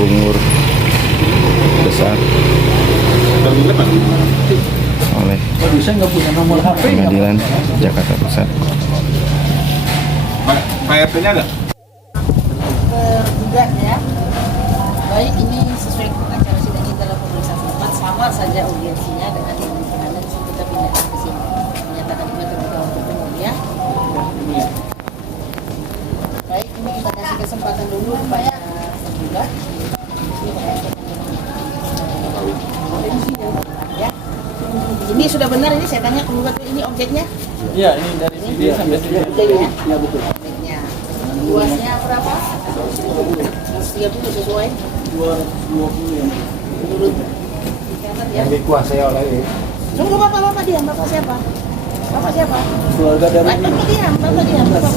Bungur besar oleh Pengadilan Jakarta Pusat. Pak RT-nya ada? Tergugat ya. Baik, ini sesuai dengan acara sidang kita dalam pemeriksaan format sama saja audiensinya dengan yang di pengadilan, kita pindahkan ke sini. Menyatakan ini terbuka untuk umum ya. Baik, ini kita kasih kesempatan dulu kepada tergugat. Ya. Ini sudah benar, ini saya tanya penggugat ini objeknya? Iya, ini dari sini sampai sini. Objeknya? Iya betul. Objeknya. Luasnya berapa? 130 sesuai? 220 ya. Menurut catat ya? Yang dikuasai oleh Tunggu bapak diam, bapak siapa? Bapak siapa? Keluarga dari Bapak diam, bapak.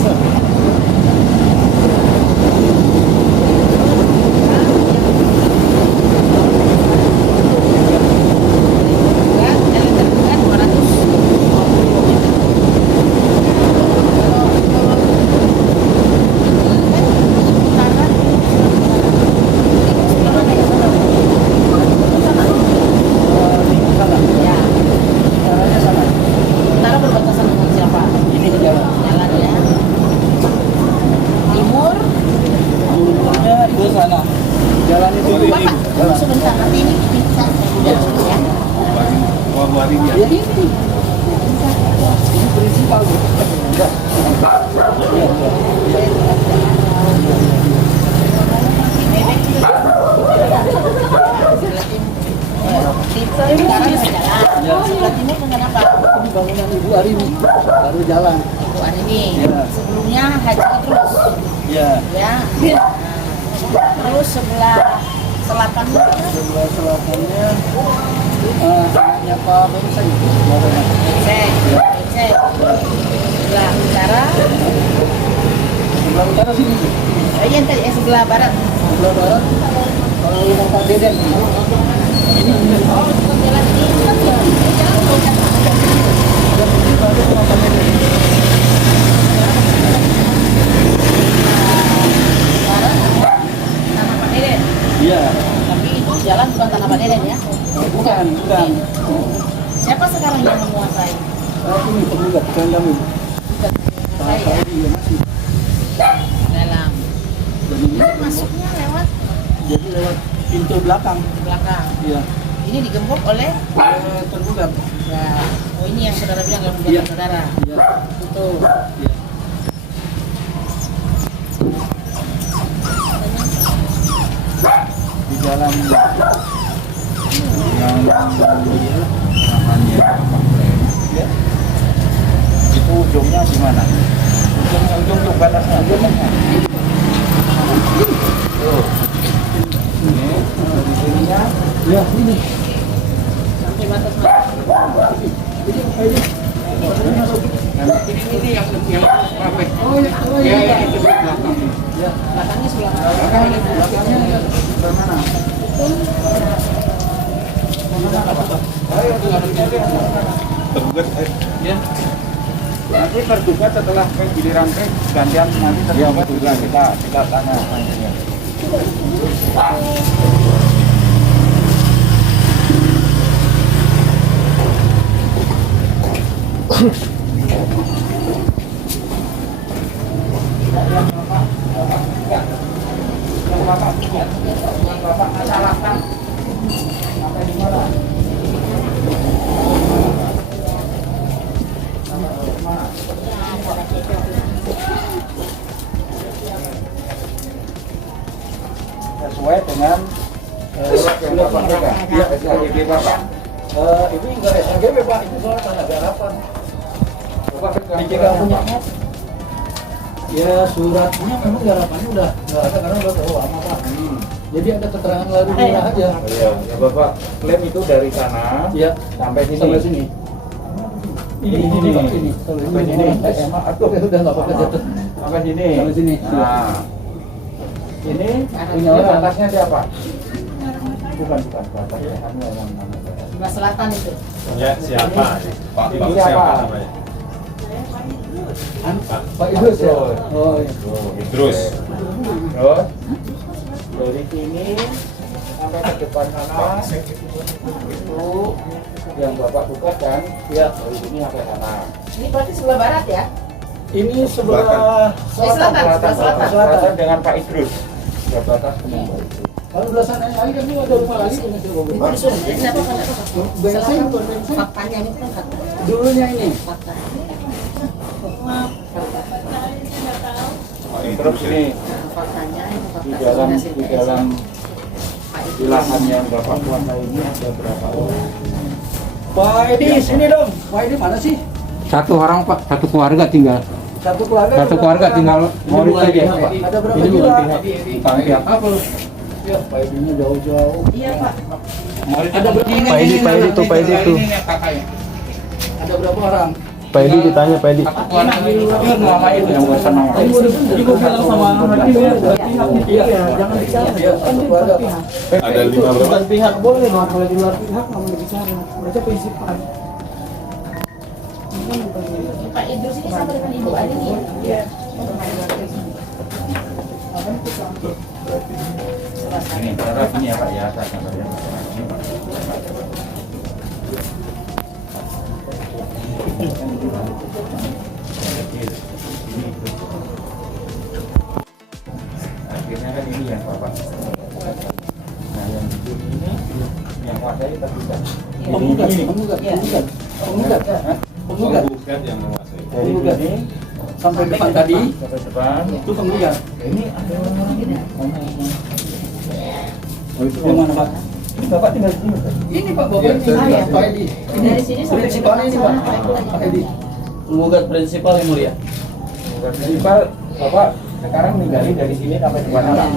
Sebentar, nanti ini bisa ya. Sebelah timur kenapa? Ini bangunan Ibu Arini baru jalan. Ibu Arini. Ya. Sebelumnya Haji Idrus. Iya. Ya. Terus sebelah selatannya Selatannya anaknya Pak Benseng. Cek. Sebelah utara. Sebelah utara sini. Iya tadi sebelah barat. Sebelah barat kalau rumah Pak Deden. Ini Oh, untuk jalan ini. baru rumah Pak Deden. Barat Tanah Pak Deden. Iya. Tapi itu jalan bukan Tanah Pak Deden ya. Bukan. Siapa sekarang yang menguasai? Ini penggugat bukan kami. Bukan menguasai ya. Iya masih. Dalam. Dan ini Masuknya lewat jadi lewat pintu belakang. belakang. Iya. Ini digembok oleh Tergugat. ya. Oh ini yang saudara bilang yang Iya. bukan saudara. Iya. Itu. Iya. Di jalan yang namanya ya. Itu ujungnya di mana? Ujung batasnya. Tuh. Ini di sininya. Ya, ini. Sampai batas mana? ini yang apa? Oh ya, itu belakang. ya. Belakangnya sebelah mana? Belakangnya sebelah mana? Tergugat Ya. nanti tergugat setelah giliran gantian nanti tergugat juga kita tanya. Bapak masalahkan sampai di mana? Sesuai dengan yang Bapak pegang. Ya, SKGB Bapak. Ini enggak SKGB Pak, itu soal tanah garapan. Bapak pegang. Dikira punya. Ya suratnya memang garapannya udah nggak ada karena udah terlalu lama Pak. Jadi ada keterangan lalu murah aja. Iya, ya Bapak klaim itu dari sana Ya sampai sini. sampai sini. Ini Pak, ini. Sampai sini. Emang aduh Udah nggak apa-apa jatuh. sampai sini. Sampai sini. Nah. Ini Punya orang. batasnya siapa? Bukan batasnya kamu yang mana? Sebelah selatan itu. Ya, siapa? Pak Ini siapa siapa? namanya? Pak Idrus ya. Idrus. Oh iya. Terus Terus dari sini sampai ke depan sana itu yang Bapak buka kan Ya. dari sini sampai sana. Ini berarti sebelah barat ya? Ini sebelah Selatan dengan Pak Idrus. Batas dengan Pak Idrus. Kalau belah sana lagi kan ini ada rumah lagi ini coba Itu Pak. disuruh kenapa? Bensin, bukan bensin. Faktanya ini kan fakta. Dulunya ini. Fakta. Terus ini Faktanya itu fakta. di dalam di lahan yang Bapak kuasai ini ada berapa orang? Pak Edi, sini dong. Pak Edi mana sih? Satu orang Pak, satu keluarga tinggal. Satu keluarga. Satu keluarga tinggal mau saja. Ada berapa Ini bukan jiwa? pihak apa lu? Ya, Pak Edinya jauh-jauh. Iya Pak. Ada berapa? Pak Edi tuh, Pak Edi tuh. Ada berapa orang? Pak Edi ditanya, Pak Edi. Ini nama itu yang urusan nama. Ibu bilang sama hakim ya. Iya, jangan bicara. Iya, satu keluarga. Ada 5 berapa? Bukan pihak boleh dong, kalau di luar pihak nggak boleh bicara. Mereka prinsipal. Pak Idrus ini sama dengan Ibu Adi nih. Iya. Ini cara ini ya Pak ya, saya gambarnya. Akhirnya kan ini yang Bapak. Nah yang di ini yang kuasai terbuka. Penggugat, penggugat, Iya. penggugat, penggugat, penggugat. Penggugat yang menguasai. Dari sini Sampai depan tadi sampai depan. itu penggugat. Ini ada orang ini. Oh itu di mana Pak? Ini Bapak tinggal di sini. Pak? Ini Pak Bapak ini. Iya. Pak Edi. Dari sini sampai Prinsipalnya ini Pak. depan. Pak Edi. Penggugat prinsipal yang mulia. Prinsipal Bapak sekarang ninggali dari sini sampai depan anak.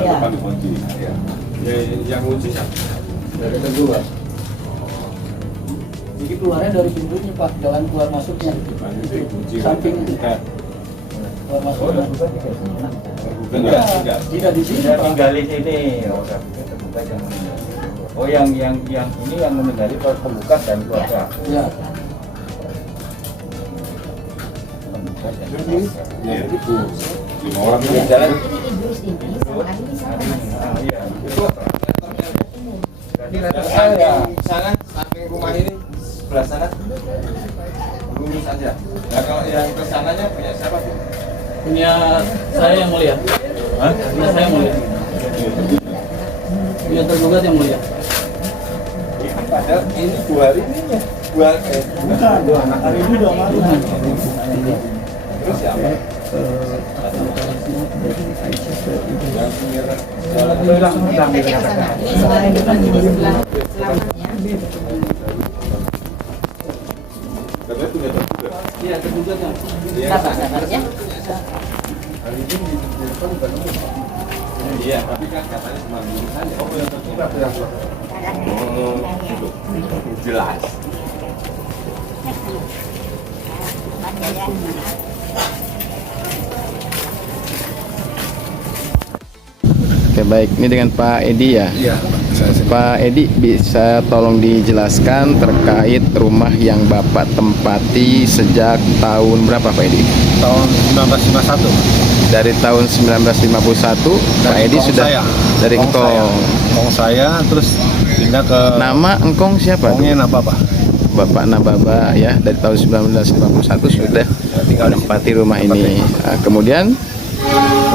Iya. Depan dikunci. Ya. Yang kunci siapa? Dari kedua. Jadi keluarnya dari pintunya Pak, jalan keluar masuknya. Kunci. Samping Bukan. keluar masuk. Bukan ya? Enggak. Tidak di sini Tidak Pak. tinggal di sini. Oh, terbuka yang meninggal. Oh, yang ini yang meninggali pembuka dan keluarga. Ya. Pembuka dan keluarga. Ya, itu. 5 orang Ini itu. jalan. Ini Idrus ini sama Adi ini sama Mas. Ah, iya. Itu. Berarti Yang rata-rata ya. sana, samping rumah ini sebelah sana lurus aja. Nah kalau yang ke sananya punya siapa tuh? Punya saya yang mulia. Hah? Punya saya yang mulia. Punya tergugat yang mulia. Padahal ini 2 hari ini ya. Bukan, 2 anak hari ini dong. Terus siapa? Yang punya Sampai ke sana. Ini sebelah depan ini sebelah selamatnya. katanya punya terduga. Iya, tergugatnya. Bapak kabarnya? Iya, tapi kan katanya cuma lurus aja. Oh, yang terduga yang jelas. Oke, baik. Ini dengan Pak Edi ya. Iya. Pak Edi, bisa tolong dijelaskan terkait rumah yang Bapak tempati sejak tahun berapa Pak Edi? Tahun 1951. Dari tahun 1951 Pak Edi Engkong sudah saya. dari Engkong. Engkong saya terus pindah ke Nama Engkong siapa? Engkongnya Nababa. Bapak Nababa ya, dari tahun 1951 sudah menempati rumah ini. Nah, kemudian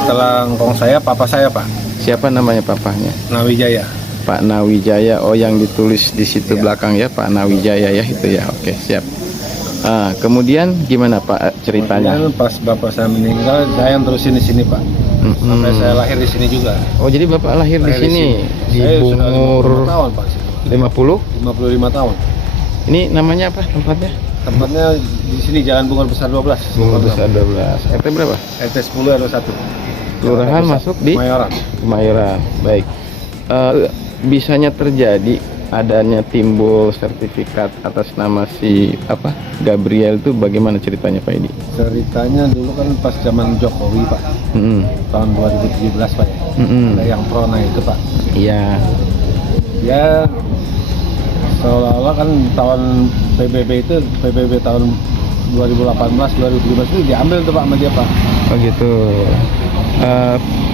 Setelah Engkong saya, papa saya Pak siapa namanya papahnya? Nawijaya. Pak Nawijaya. Oh, yang ditulis di situ belakang ya, Pak Nawijaya ya itu ya. Oke, siap. Ah, kemudian gimana Pak ceritanya? Kemudian pas bapak saya meninggal, saya yang terusin di sini Pak. Sampai saya lahir di sini juga. Oh, jadi Bapak lahir di Lahir sini di Saya sudah umur 55 tahun Pak. 50? 55 tahun. Ini namanya apa tempatnya? Tempatnya di sini Jalan Bunga Besar 12. Bunga Besar 12. RT berapa? RT 10 RW 1. Kelurahan masuk di Mayoran. Kemayoran. Baik. Bisanya terjadi adanya timbul sertifikat atas nama si Gabriel itu bagaimana ceritanya Pak Edi? Ceritanya dulu kan pas zaman Jokowi Pak. Tahun 2017 Pak ya. Ada yang pro naik itu Pak. Iya. Ya seolah-olah kan tahun PBB tahun 2018 2017 itu diambil tuh Pak sama dia Pak. Oh gitu.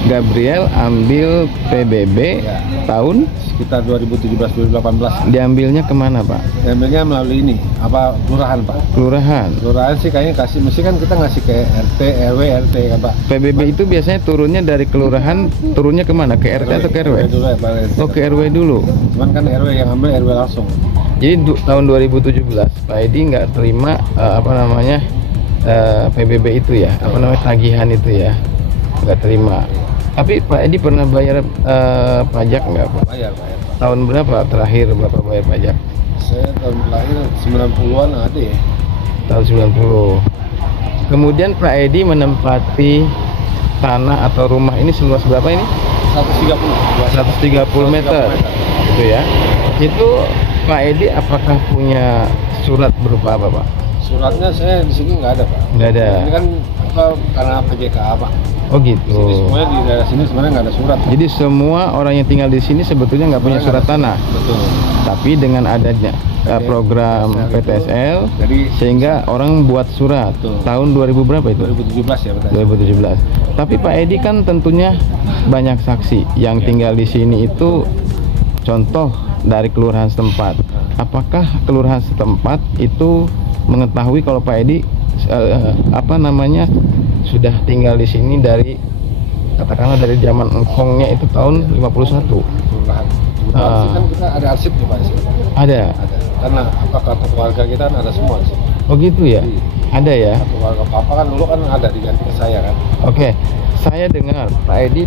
Gabriel ambil PBB Ya. tahun Sekitar 2017-2018. diambilnya kemana Pak? Ambilnya melalui ini, apa kelurahan Pak? Kelurahan. Kelurahan sih kayaknya kasih, mesti kan kita ngasih ke RT, RW, RT kan Pak. PBB itu biasanya turunnya dari kelurahan, turunnya kemana? Ke RT atau ke RW? Dulu ya, Pak, RT. Oh, ke RW dulu. Cuman kan RW yang ambil RW langsung. Jadi tahun 2017 Pak Edi nggak terima PBB itu ya, tagihan itu ya, nggak terima. Tapi Pak Edi pernah bayar pajak nggak Pak? Bayar Pak. Tahun berapa terakhir Bapak bayar pajak? Saya tahun lahir 90-an ada ya. Tahun 90. Kemudian Pak Edi menempati tanah atau rumah ini seluas berapa ini? 130 meter. Gitu ya. Itu Pak Edi apakah punya surat berupa apa Pak? Suratnya saya di sini nggak ada Pak. Nggak ada. Ini kan karena PJKA Pak. Oh gitu. Jadi semuanya di daerah sini sebenarnya nggak ada surat. Jadi semua orang yang tinggal di sini sebetulnya nggak punya surat tanah. Betul. Tapi dengan adanya program PTSL, Jadi sehingga orang buat surat. Betul. Tahun 2000 berapa itu? 2017 ya betul. 2017. Tapi Pak Edi kan tentunya banyak saksi yang tinggal di sini itu contoh dari kelurahan setempat. Apakah kelurahan setempat itu mengetahui kalau Pak Edi sudah tinggal di sini dari katakanlah dari zaman engkongnya itu tahun 51. Kelurahan. Kebetulan sih kan kita ada arsipnya Pak di sini. Ada. Ada. Karena kartu keluarga kita kan ada semua di sini. Oh gitu ya. Ada ya. Kartu keluarga Papa kan dulu kan ada diganti ke saya kan. Oke. Saya dengar Pak Edi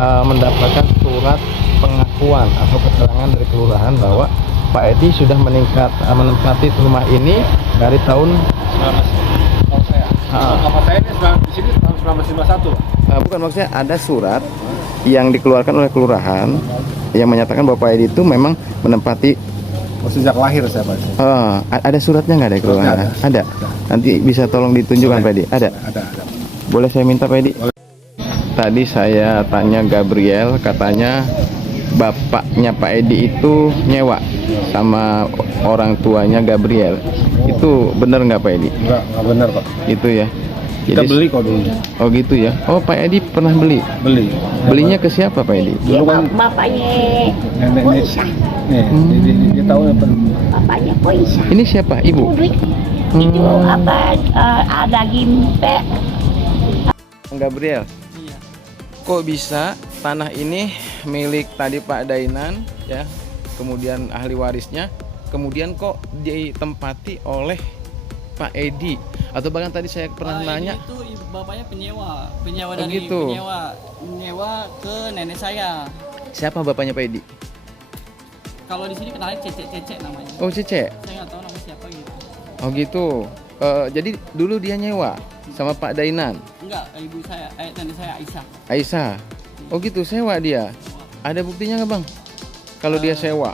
mendapatkan surat pengakuan atau keterangan dari kelurahan bahwa Pak Edi sudah menempati rumah ini dari tahun 19 tahun saya. Papa saya ini di sini tahun 1951. bukan, maksudnya ada surat yang dikeluarkan oleh kelurahan yang menyatakan bahwa Pak Edi itu memang menempati. Sejak lahir saya Pak. Ada suratnya nggak dari kelurahan? Ada. Nanti bisa tolong ditunjukkan Pak Edi. Ada. Ada. Boleh saya minta Pak Edi? Tadi saya tanya Gabriel, katanya bapaknya Pak Edi itu nyewa sama orang tuanya Gabriel. Itu benar nggak Pak Edi? Enggak benar Pak. Itu ya. Kita beli kok dulu. Oh gitu ya. Oh, Pak Edi pernah beli. Belinya ke siapa Pak Edi? Dulu kan bapaknya nenek Poisa. Nih, dia tahu apa. Bapaknya Poisa. Ini siapa? Ibu? Itu ada gimpe. Gabriel. Kok bisa tanah ini milik tadi Pak Dainan ya, kemudian ahli warisnya, kemudian kok ditempati oleh Pak Edi, atau bahkan tadi saya pernah nanya itu bapaknya penyewa Oh, dari gitu. penyewa ke nenek saya. siapa bapaknya Pak Edi? Kalau di sini kenalnya Cece namanya. Oh Cece. Saya nggak tahu namanya siapa gitu. Oh gitu. Jadi dulu dia nyewa sama Pak Dainan. Enggak, ibu saya, nenek saya Aisyah. Aisyah. Oh gitu, sewa dia. Ada buktinya nggak Bang? Kalau dia sewa?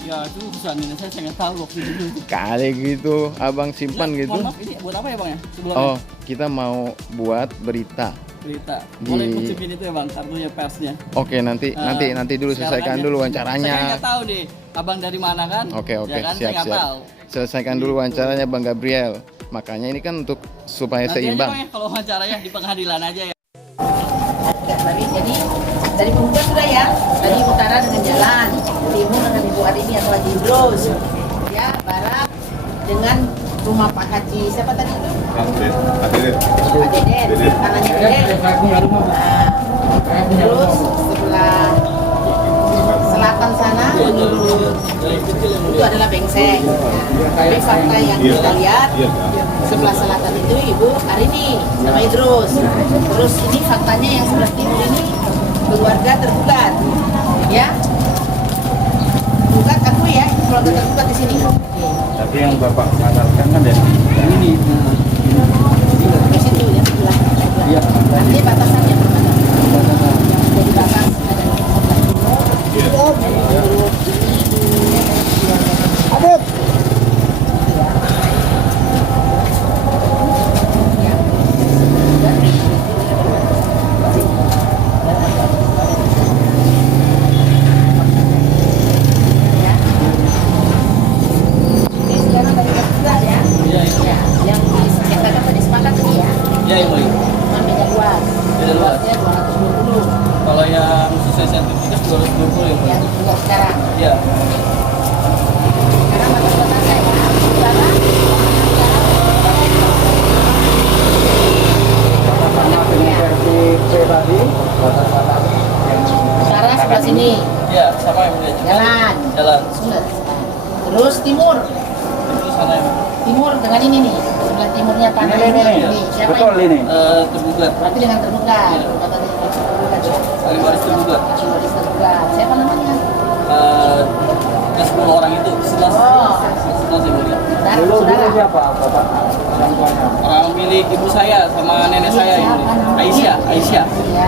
Ya itu usaha nenek saya nggak tahu waktu itu. Kali gitu, Abang simpan Nah, gitu. mohon maaf, ini buat apa ya Bang ya? Sebelumnya Oh, kita mau buat berita. berita. di- Boleh kutipin itu ya Bang, kartunya persnya. Oke, nanti dulu selesaikan Silakan dulu ya. Saya wawancaranya. nggak tahu deh, Abang dari mana kan? Oke, Ya kan? Saya siap. nggak tahu. Selesaikan dulu wawancaranya Bang Gabriel. Makanya ini kan untuk supaya Nanti aja seimbang. Bang ya, kalau wawancaranya di pengadilan aja ya. Jadi dari pembuka sudah ya, tadi utara dengan jalan, timur dengan Ibu Arini atau Haji Idrus, ya barat dengan rumah Pak Haji siapa tadi itu? Pak Deden, tanahnya Deden. Nah, terus sebelah selatan sana menurut itu adalah Bengseng. Tapi fakta yang kita lihat sebelah selatan itu Ibu Arini sama Idrus. Terus ini faktanya yang sebelah timur ini keluarga tergugat, ya. Gugat aku ya, keluarga tergugat di sini. Tapi yang Bapak katakan kan dari ini. Di situ ya sebelah. Iya. Nanti batasannya berapa? Yang jadi batas ada sebelah timur. Aduk. Iya, Yang katakan tadi sepakat tadi ya. Iya, Ibu. Beda luas. Beda luas. saya sertifikat 220 ya. Yang juga sekarang. Iya. Sekarang batas batas saya. Saudara. Versi P tadi, batas-batas yang Utara sebelah sini. Iya, sama yang mulia. Jalan. Jalan. Terus timur. Itu sana yang Timur dengan ini nih. Sebelah timurnya tanah ini. Siapa betul ini? ini. tergugat. Berarti dengan terbuka. Tergugat ya. Ahli waris tergugat. Waris tergugat. Siapa namanya? Ke 10 orang itu 11. Oh. 11 yang mulia. Dulu Saudara. siapa bapak orang tuanya? Orang milik ibu saya sama nenek saya yang mulia. Aisyah. Iya.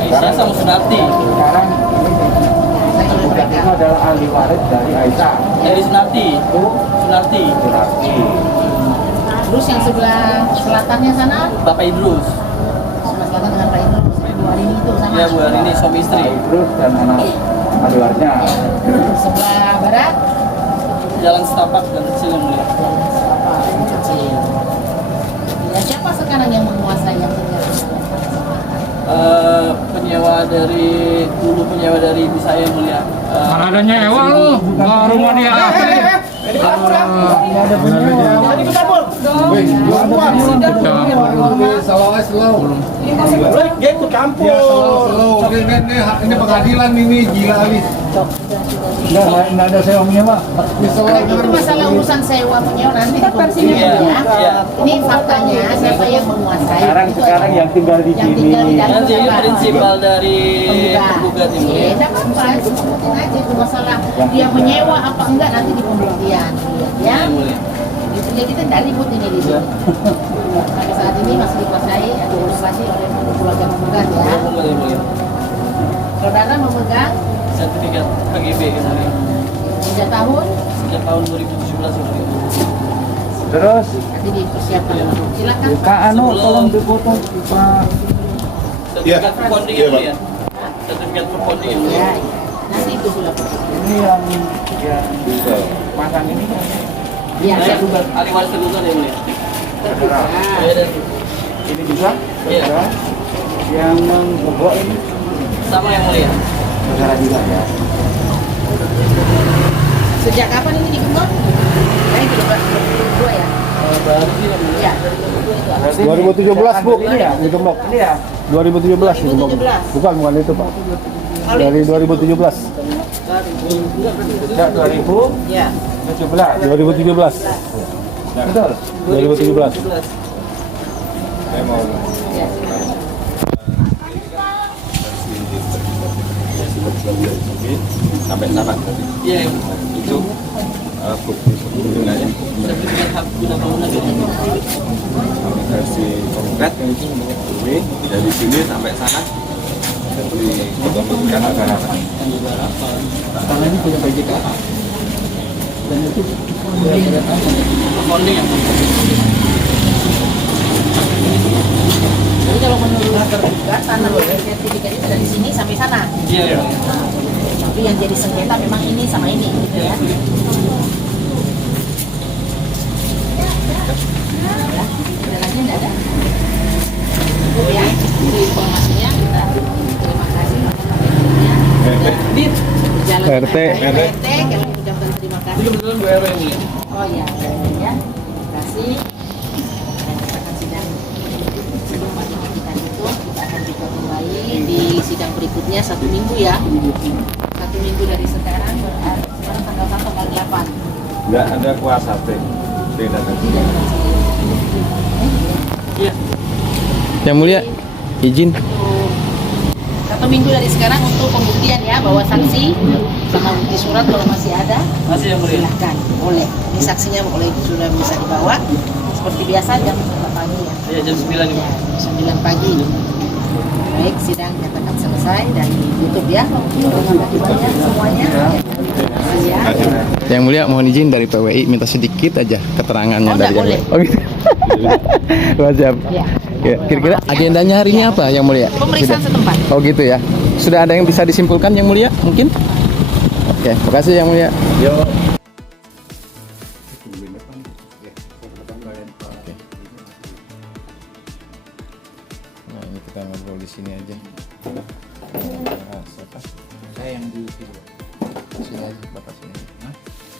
Aisyah sama Sunarti. Sekarang Saya oleh bukan itu mereka. adalah ahli waris dari Aisyah. Dari Sunarti. Itu Sunarti. Sunarti. Terus yang sebelah selatannya sana, Bapak Idrus. sebelah selatan dengan Pak Indro, Bu Arini itu sama. Ya, Bu Arini suami istri. Terus dan anak ahli warisnya. Sebelah barat, Jalan setapak dan kecil yang mulia. apa kecil. Ya, siapa sekarang yang menguasai yang tinggal di sana? Penyewa dari dulu penyewa dari ibu saya yang mulia. Mana ada nyewa lu? Nggak rumah dia. Dia ikut campur. Ini pengadilan ini gila nih. Enggak ada sewa menyewa. Itu masalah urusan sewa menyewa nanti di pembuktian Iya, ya. iya. Ini faktanya siapa yang menguasai. Itu Sekarang yang tinggal di yang sini. tinggal di dalam Nanti siapa? prinsipal dari penggugat yang mulia. Ya, tidak apa-apa, itu sebutin aja itu masalah dia menyewa apa enggak nanti di pembuktian, ya. Yang mulia. Gitu ya, kita tidak ribut ini di sini. Sampai saat ini masih dikuasai atau ilustrasi oleh keluarga penggugat ya. Penggugat yang mulia. Saudara memegang Sertifikat KGB yang mulia. 3 tahun, Sejak tahun 2017 yang mulia. Terus nanti dipersiapkan. Silakan. Pak Anu tolong dipotong Pak. Sertifikat perponding yang mulia. Sertifikat perponding yang mulia. Ya, nanti itu sudah. Ini yang pasang ini kan. Ya, Saya siap. gugat ahli waris tergugat yang mulia. Terbuka. Ya, dan Ini juga. Iya. Saudara. Yang menggobok ini sama yang mulia. saudara juga ya. Sejak kapan ini digembok? Nah, itu 2022 ya. Baru sih yang mulia. Ya, 2022 itu. 2017 Bu, Ini ya, digembok. Ini ya. 2017 digembok. 2017. Bukan itu Pak. Dari 2017. Sejak 2017. Ya. 2017. Betul. 2017. Saya mau Ya. sampai sana tadi. Iya, yang Itu bukti penggunaannya sertifikat hak guna bangunan yang mulia. versi konkret ini dari sini sampai sana diketemukan agar Karena ini punya PJK. Dan itu Perponding yang mulia. Jadi kalau menurut tergugat tanah sertifikat itu dari sini sampai sana. Iya, yang mulia. Tapi yang jadi sengketa memang ini sama ini, gitu ya. Ya, ada lagi enggak ada? Cukup ya, itu informasinya kita terima kasih Pak Kapolresnya. Dit. Berjalan RT. dengan baik. RT, kami ucapkan terima kasih. Itu kebetulan Bu RW yang mulia. Oh iya, ya. Terima kasih. Dan kita akan sidang sebelum acara kita tutup, kita akan buka kembali di sidang berikutnya 1 minggu ya. 1 minggu dari sekarang berarti sekarang tanggal 1 tanggal 8. nggak ada kuasa T. Tidak ada. Iya. Yang mulia, izin. 1 minggu dari sekarang untuk pembuktian ya, bawa saksi sama bukti surat kalau masih ada. Masih yang mulia. Silahkan, boleh. Ini saksinya boleh sudah bisa dibawa. Seperti biasa jam 9 pagi ya. Iya, jam 9 ini. Ya, 9 pagi. Baik, sidang nyatakan selesai dan ditutup ya. Terima kasih banyak semuanya. Terima kasih ya. Yang mulia, mohon izin dari PWI minta sedikit aja keterangannya Oh, dari enggak yang mulia. Oh gitu. Wajib. Ya. Ya, kira-kira agendanya hari ini apa yang mulia? Pemeriksaan Sudah. setempat. Oh gitu ya. Sudah ada yang bisa disimpulkan yang mulia mungkin? Oke, makasih yang mulia. Yo. Nah, ini kita ngobrol di sini aja. saya yang diusir. Sini aja, Bapak sini. Hah?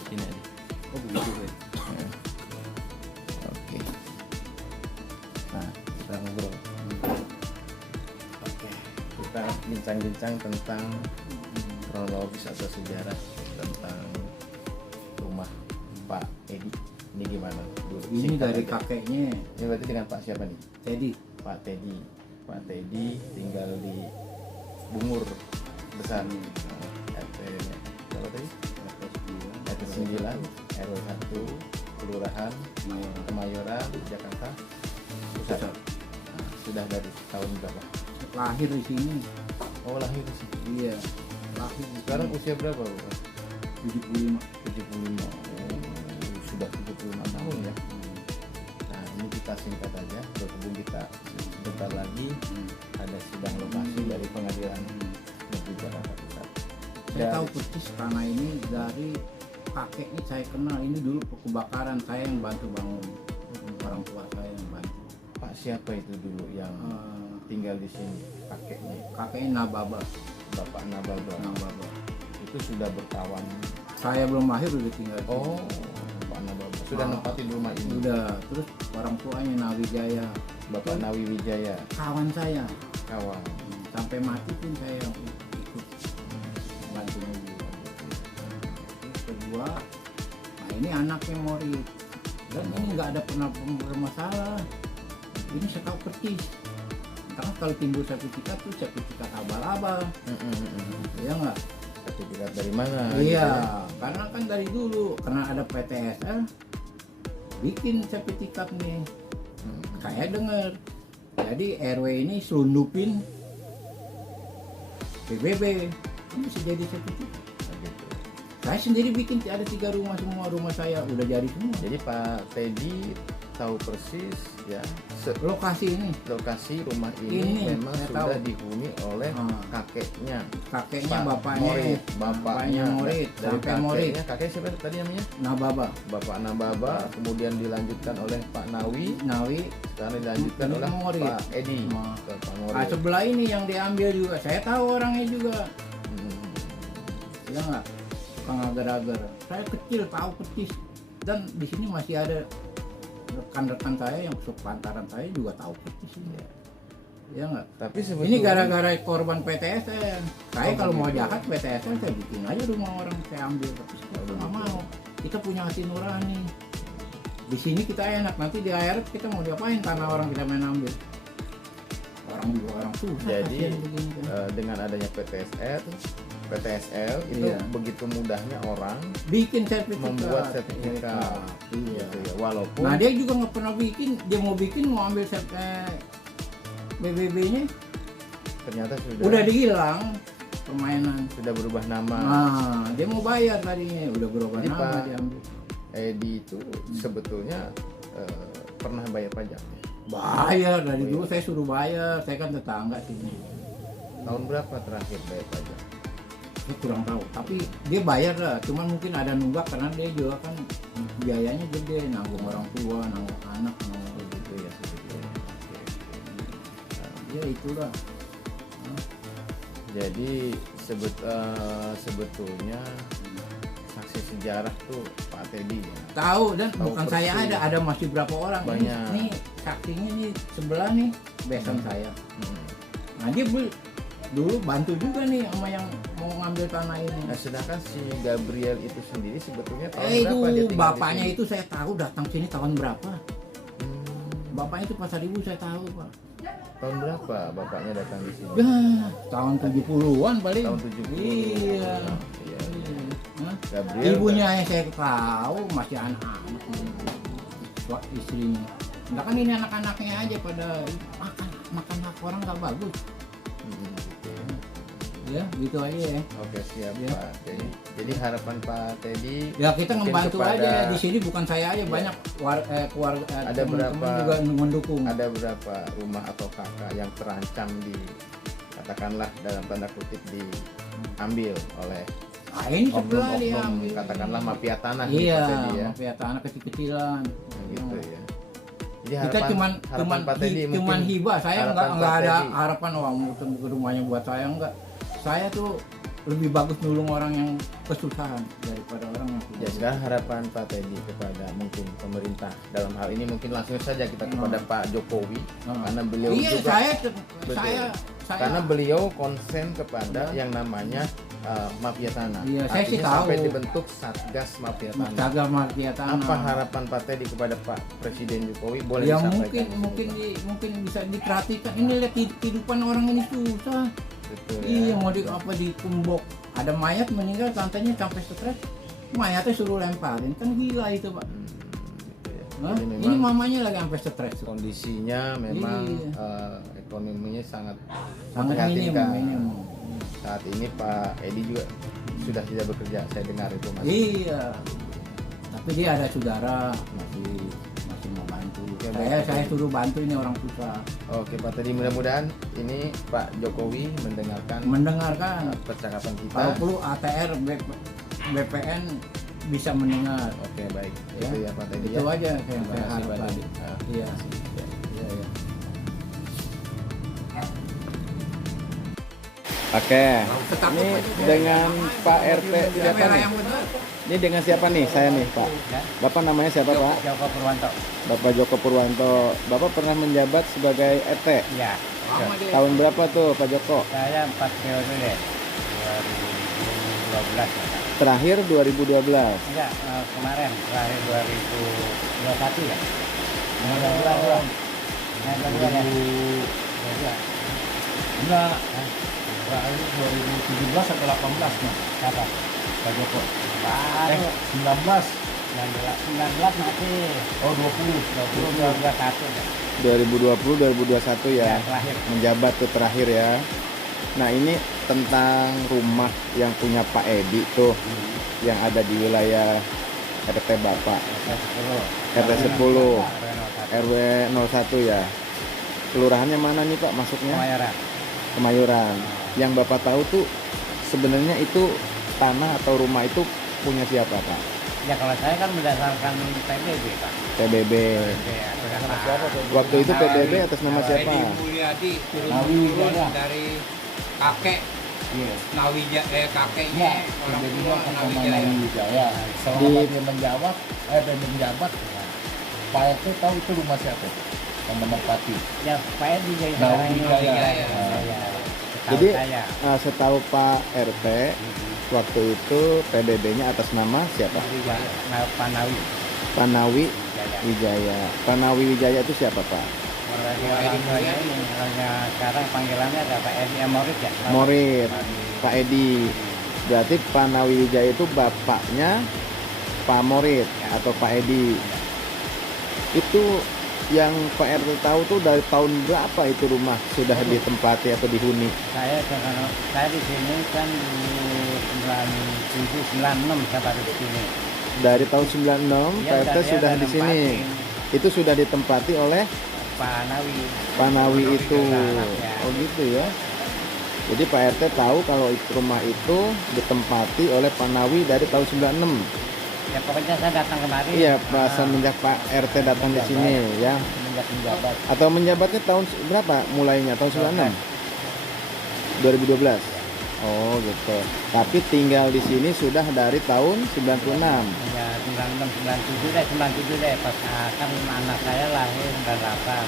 Sini aja. Oh begitu ya. Ya. Oke. Nah, kita ngobrol. Oke. Kita bincang-bincang tentang kronologis atau sejarah tentang rumah Pak Edi. Ini gimana? Dulu, Ini singkat dari aja. kakeknya, Ini berarti dengan Pak siapa nih? Teddy. Pak Teddy. Pak Teddy tinggal di Bungur Besar. RT berapa tadi? RT 9, RW 1, Kelurahan Kemayoran, Jakarta Pusat. Nah, sudah dari tahun berapa? Lahir di sini. Oh, lahir di sini. Iya. Lahir di Sekarang sini. usia berapa, Bapak? 75. 75. Oh, sudah 75 tahun ya. Nah, ini kita singkat aja. Berhubung kita sebentar lagi ada sidang lokasi dari Pengadilan Negeri Jakarta Pusat. Saya tahu persis tanah ini dari kakeknya saya kenal. Ini dulu kebakaran, saya yang bantu bangun. Orang tua saya yang bantu. Pak siapa itu dulu yang tinggal di sini? Kakeknya, Kakeknya Nababa. Bapak Nababa. Nababa. Itu sudah berkawan. Saya belum lahir udah tinggal. di sini. Oh, Pak Nababa sudah nempatin rumah ini. Udah. Terus orang tuanya Nawijaya. Bapak Nawi Wijaya, Kawan saya. kawan. Sampai mati pun saya yang ikut bantu juga. Terus kedua, nah ini anaknya Mori. Dan ini nggak ada pernah bermasalah. Ini saya tahu persis. Karena kalau timbul sertifikat tuh sertifikat abal-abal, ya nggak? Sertifikat dari mana? Iya, gitu ya? karena kan dari dulu karena ada PTSL bikin sertifikat nih. Saya dengar, jadi RW ini selundupin PBB, kan bisa jadi sertifikat. Gitu. Saya sendiri bikin ada 3 rumah, semua rumah saya udah jadi semua. Jadi Pak Teddy tahu persis ya Lokasi ini lokasi rumah ini, Ini, memang saya sudah tahu. dihuni oleh Ah. kakeknya. kakeknya, Pak bapaknya, Morit, bapaknya Morit, dari sampai Morit, kakek siapa tadi namanya? Nababa, Bapak Nababa, kemudian dilanjutkan oleh Pak Nawi, Nawi. sekarang dilanjutkan oleh Morit. Pak Edi. Ah. Ke Pak Nah, Morit. sebelah ini yang diambil juga, saya tahu orangnya juga. Ya nggak, tukang agar-agar. Saya kecil tahu persis, dan di sini masih ada rekan-rekan saya yang sepantaran saya juga tahu persis ini. Ya nggak. Tapi sebetulnya Ini gara-gara korban PTSN. Saya Oh, kalau mau begitu. jahat PTSN saya bikin aja rumah orang saya ambil. Tapi saya nggak mau. Kita punya hati nurani. Di sini kita enak, nanti di akhirat kita mau diapain tanah orang kita main ambil. Orang juga orang susah. Jadi kasihan begini kan. dengan adanya PTSL itu Iya. begitu mudahnya orang Bikin sertifikat. membuat sertifikat. Iya. Gitu ya. Walaupun Nah dia juga nggak pernah bikin. Dia mau bikin mau ambil BBB-nya ternyata udah dihilang permainan. sudah berubah nama. Nah dia mau bayar tadinya udah berubah Jadi nama Pak diambil. Edi itu sebetulnya pernah bayar pajak. Bayar dari dulu saya suruh bayar. Saya kan tetangga sini. Tahun berapa terakhir bayar pajak? Saya kurang tahu. Tapi dia bayar lah. Cuman mungkin ada nunggak karena dia juga kan biayanya gede. Nanggung orang tua, nanggung anak, nanggung Gitu ya sebetulnya. ya itulah. Jadi sebetulnya saksi sejarah tuh Pak Teddy ya. Tahu dan Tahu bukan saya persis. ada masih berapa orang. Banyak. Ini saksinya nih sebelah nih besan saya. Nah dia dulu bantu juga nih sama yang mau ngambil tanah ini. Nah, sedangkan si Gabriel itu sendiri sebetulnya tahun Itu berapa dia tinggal bapaknya di sini? itu saya tahu datang sini tahun berapa. Hmm, Bapaknya itu Pasar Ibu saya tahu Pak. tahun berapa bapaknya datang di sini? Ya, tahun 70-an paling. Tahun 70. Iya. Iya. Hah? Gabriel Ibunya yang saya tahu masih anak-anak. Wah, istrinya. Enggak kan ini anak-anaknya aja pada makan hak orang nggak bagus. gitu ya. Ya, gitu aja ya. Oke siap Ya. Pak Teddy. Jadi harapan Pak Teddy Ya kita mungkin ngebantu kepada- aja di sini bukan saya aja Ya. banyak keluarga Ada teman-teman berapa- juga mendukung. ada beberapa rumah atau kakak yang terancam katakanlah dalam tanda kutip diambil oleh Nah, ini sebelah dia oknum-oknum, ambil. katakanlah mafia tanah Iya, gitu tadi ya. mafia tanah kecil-kecilan. Gitu ya. Jadi Kita cuman Pak Teddy cuman hibah, saya harapan nggak Pak ada Teddy. harapan wah mau ke rumahnya buat saya enggak. Saya tuh lebih bagus nolong orang yang kesusahan daripada orang yang Ya, sekarang harapan Pak Teddy kepada mungkin pemerintah dalam hal ini mungkin langsung saja kita kepada Pak Jokowi karena beliau iya, juga saya karena beliau konsen kepada yang namanya mafia tanah. Iya, saya sih Artinya tahu. sampai dibentuk Satgas Mafia Tanah. Jaga mafia tanah. Apa harapan Pak Teddy kepada Pak Presiden Jokowi? Boleh ya disampaikan? mungkin bisa diperhatikan. Ini lihat kehidupan orang ini susah. Betul, Iya, ya. mau dikumbok. Ada mayat meninggal, tantenya sampai stres. Mayatnya suruh lemparin, kan gila itu, Pak. Gitu ya. Hah? Jadi Ini memang mamanya lagi sampai stres. kondisinya memang Iya. ekonominya sangat Sangat memprihatinkan. minim. Saat ini Pak Edi juga sudah tidak bekerja, saya dengar itu Mas. Iya. Tapi dia ada saudara masih mau bantu. Ya, Saya suruh bantu ini orang susah. Oke Pak Teddy, mudah-mudahan ini Pak Jokowi mendengarkan Kalau percakapan kita. perlu ATR BPN bisa mendengar. Oke, baik. Ya. Itu ya Pak Teddy. Itu ya. aja yang Terima saya kasih, Pak harapkan. Teddy. Iya. Ya, ya. Oke, ini dengan Pak RT siapa nih? Ini dengan siapa nih? Saya nih Pak. Bapak namanya siapa Pak? Joko Purwanto. Bapak Joko Purwanto. Bapak pernah menjabat sebagai RT. Iya. Tahun berapa tuh Pak Joko? Saya 4 periode deh. 2012. Terakhir 2012. Enggak, kemarin terakhir 2021 ya. Enggak, dua. Enggak. Terakhir 2017 atau 18 nih. Siapa? Pak Joko. Baru 19. 19 masih. Oh 20. 2021 ya. 2020 2021 ya. Ya, terakhir. Menjabat tuh terakhir ya. Nah, ini tentang rumah yang punya Pak Edi tuh yang ada di wilayah RT Bapak. RT 10 RW 01 ya. Kelurahannya mana nih Pak masuknya? Kemayoran. Kemayoran. Yang Bapak tahu tuh sebenarnya itu tanah atau rumah itu punya siapa Pak? Ya kalau saya kan berdasarkan PBB Pak. PBB. Ya, berdasarkan Waktu itu PBB atas nama siapa? Mulyadi turun Nawi Wijaya. dari kakek Iya. kakeknya orang Jadi tua dia Nawi sama Jaya. Nawi Wijaya. Selama dia menjabat, Pak RT tahu itu rumah siapa? Yang menempati. ya Pak Edi jadi Nawi sekarang ini. Wijaya. Ya. Jadi saya. setahu Pak RT waktu itu PBB-nya atas nama siapa? Wijaya, Panawi. Panawi Wijaya. Wijaya. Panawi Wijaya itu siapa Pak? Orang tuanya ini, orangnya sekarang panggilannya ada Pak Edi Morit ya. Morit, Pak Edi. Berarti Panawi Wijaya itu bapaknya Pak Morit atau Pak Edi. Itu yang Pak RT tahu tuh dari tahun berapa itu rumah sudah ditempati atau dihuni? Saya di sini kan di 97 96 saya baru di sini. Dari tahun 96 Ya, Pak RT dia sudah udah di sini. nempatin. Itu sudah ditempati oleh Pak Nawi. Panawi itu. Ya. Oh gitu ya. Jadi Pak RT tahu kalau rumah itu ditempati oleh Panawi dari tahun 96. Ya pokoknya saya datang kemari. Iya, pas semenjak Pak RT datang di sini ya. Semenjak menjabat. Atau menjabatnya tahun berapa mulainya? Tahun 96? 2012. Oh, gitu. Tapi tinggal di sini sudah dari tahun 96. Ya 96 97 deh pas kan anak saya lahir 98.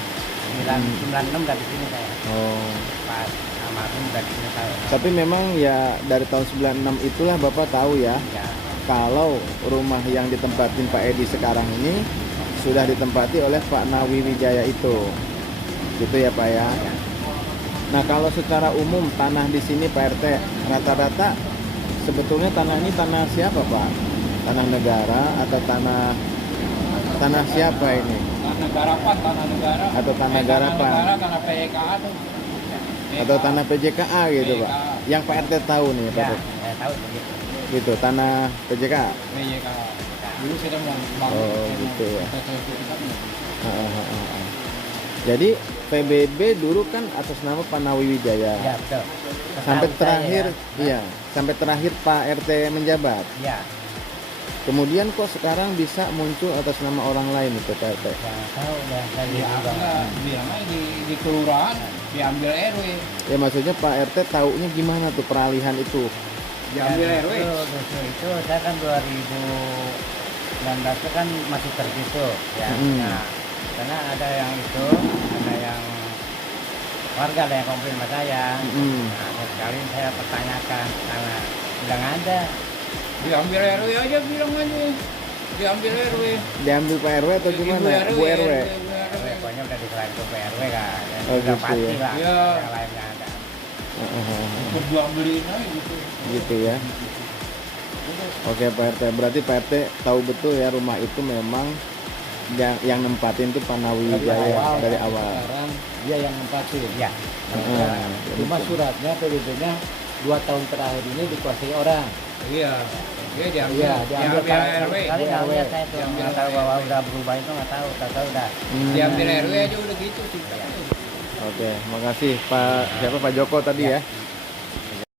96 dari sini saya. Oh. Pas almarhum dari sini saya. Tapi memang ya dari tahun 96 itulah Bapak tahu ya. Ya. Kalau rumah yang ditempatin Pak Edi sekarang ini sudah ditempati oleh Pak Nawi Wijaya itu. Gitu ya Pak ya. Nah, kalau secara umum tanah di sini Pak RT rata-rata sebetulnya tanah ini tanah siapa Pak? Tanah negara atau tanah siapa ini? Tanah garapan, tanah negara. Atau tanah garapan? Tanah negara, tanah PKA tuh. Atau tanah PJKA gitu Pak? Yang Pak RT tahu nih Pak. Ya, saya tahu begitu. Gitu, tanah PJKA. PKA. Dulu saya mau bangun. Oh, gitu ya. Kita Jadi PBB dulu kan atas nama Pak Nawi Wijaya. Ya, betul. Sampai Setahu terakhir, saya, iya, sampai terakhir Pak RT menjabat. Ya, Kemudian kok sekarang bisa muncul atas nama orang lain itu Pak RT? ya tahu ya saya Ya, juga. bilang aja di kelurahan diambil RW. Ya maksudnya Pak RT taunya gimana tuh peralihan itu? Diambil RW. Itu saya kan 2019 itu kan masih tertutup ya. Nah, karena ada yang itu, ada yang warga ada yang komplain sama saya. Nah, sekali saya pertanyakan karena bilang ada. Diambil RW aja bilang aja. Diambil RW. Diambil Pak RW atau gimana? Bu RW. Pokoknya udah diserahin ke RW kan. Oh, Udah gitu pasti ya. lah. Iya. Yang lain nggak ada. Berjuang beliin aja gitu. Gitu ya. Oke Pak RT, berarti Pak RT tahu betul ya rumah itu memang yang nempatin itu Panawijaya dari awal. Sekarang dia yang nempatin. Ya. Cuma suratnya PBB-nya 2 tahun terakhir ini dikuasai orang. Iya. Dia diambil. Iya, diambil Diambil kan. RW. Kali nggak RW. lihat saya tuh, nggak tahu bahwa udah berubah itu nggak tahu, tahu udah. Diambil RW aja udah gitu sih. Oke, makasih Pak siapa Pak Joko tadi ya.